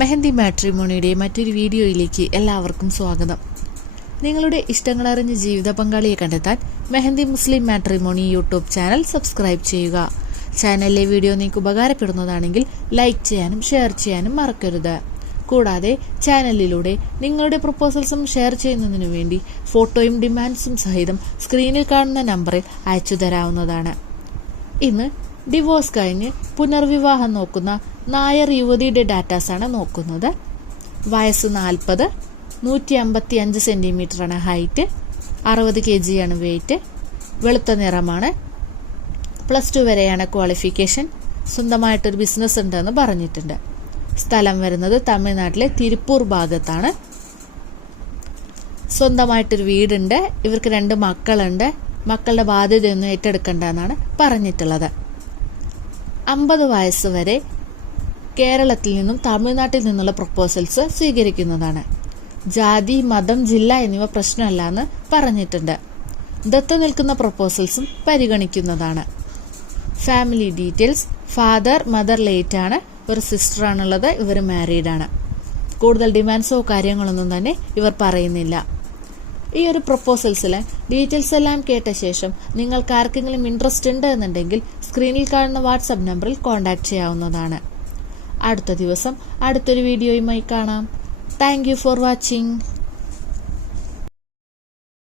മെഹന്തി മാട്രിമോണിയുടെ മറ്റൊരു വീഡിയോയിലേക്ക് എല്ലാവർക്കും സ്വാഗതം. നിങ്ങളുടെ ഇഷ്ടങ്ങളറിഞ്ഞ ജീവിത പങ്കാളിയെ കണ്ടെത്താൻ Mehendi Muslim matrimony YouTube channel subscribe ചെയ്യുക. ചാനലിലെ വീഡിയോ നിങ്ങൾക്ക് ഉപകാരപ്പെടുന്നതാണെങ്കിൽ ലൈക്ക് ചെയ്യാനും ഷെയർ ചെയ്യാനും മറക്കരുത്. കൂടാതെ ചാനലിലൂടെ നിങ്ങളുടെ പ്രപ്പോസൽസും ഷെയർ ചെയ്യുന്നതിനു വേണ്ടി ഫോട്ടോയും ഡിമാൻഡ്സും സഹിതം സ്ക്രീനിൽ കാണുന്ന നമ്പറിൽ അയച്ചു തരാവുന്നതാണ് ഇന്ന് ഡിവോഴ്സ് കഴിഞ്ഞ് പുനർവിവാഹം നോക്കുന്ന നായർ യുവതിയുടെ ഡാറ്റാസാണ് നോക്കുന്നത്. വയസ്സ് നാൽപ്പത് നൂറ്റി അമ്പത്തി അഞ്ച് സെന്റിമീറ്ററാണ് ഹൈറ്റ് അറുപത് കെ ജിയാണ് വെയിറ്റ് വെളുത്ത നിറമാണ്. പ്ലസ് ടു വരെയാണ് ക്വാളിഫിക്കേഷൻ സ്വന്തമായിട്ടൊരു ബിസിനസ് ഉണ്ടെന്ന് പറഞ്ഞിട്ടുണ്ട്. സ്ഥലം വരുന്നത് തമിഴ്നാട്ടിലെ തിരുപ്പൂർ ഭാഗത്താണ്. സ്വന്തമായിട്ടൊരു വീടുണ്ട്. ഇവർക്ക് രണ്ട് മക്കളുണ്ട്. മക്കളുടെ ബാധ്യതയൊന്നും ഏറ്റെടുക്കണ്ട എന്നാണ് പറഞ്ഞിട്ടുള്ളത്. അമ്പത് വയസ്സ് വരെ കേരളത്തിൽ നിന്നും തമിഴ്നാട്ടിൽ നിന്നുള്ള പ്രപ്പോസൽസ് സ്വീകരിക്കുന്നതാണ്. ജാതി മതം ജില്ല എന്നിവ പ്രശ്നമല്ല എന്ന് പറഞ്ഞിട്ടുണ്ട്. ദത്ത് നിൽക്കുന്ന പ്രപ്പോസൽസും പരിഗണിക്കുന്നതാണ്. Family details father mother late ആണ്. ഒരു സിസ്റ്റർ ആണുള്ളത് ഇവർ മാരീഡാണ് കൂടുതൽ ഡിമാൻഡ്സോ കാര്യങ്ങളൊന്നും തന്നെ ഇവർ പറയുന്നില്ല. ഈ ഒരു പ്രപ്പോസൽസിലെ ഡീറ്റെയിൽസ് എല്ലാം കേട്ട ശേഷം നിങ്ങൾക്ക് ആർക്കെങ്കിലും ഇൻട്രസ്റ്റ് ഉണ്ട് എന്നുണ്ടെങ്കിൽ സ്ക്രീനിൽ കാണുന്ന വാട്സപ്പ് നമ്പറിൽ കോൺടാക്ട് ചെയ്യാവുന്നതാണ്. അടുത്ത ദിവസം അടുത്തൊരു വീഡിയോയുമായി കാണാം. Thank for watching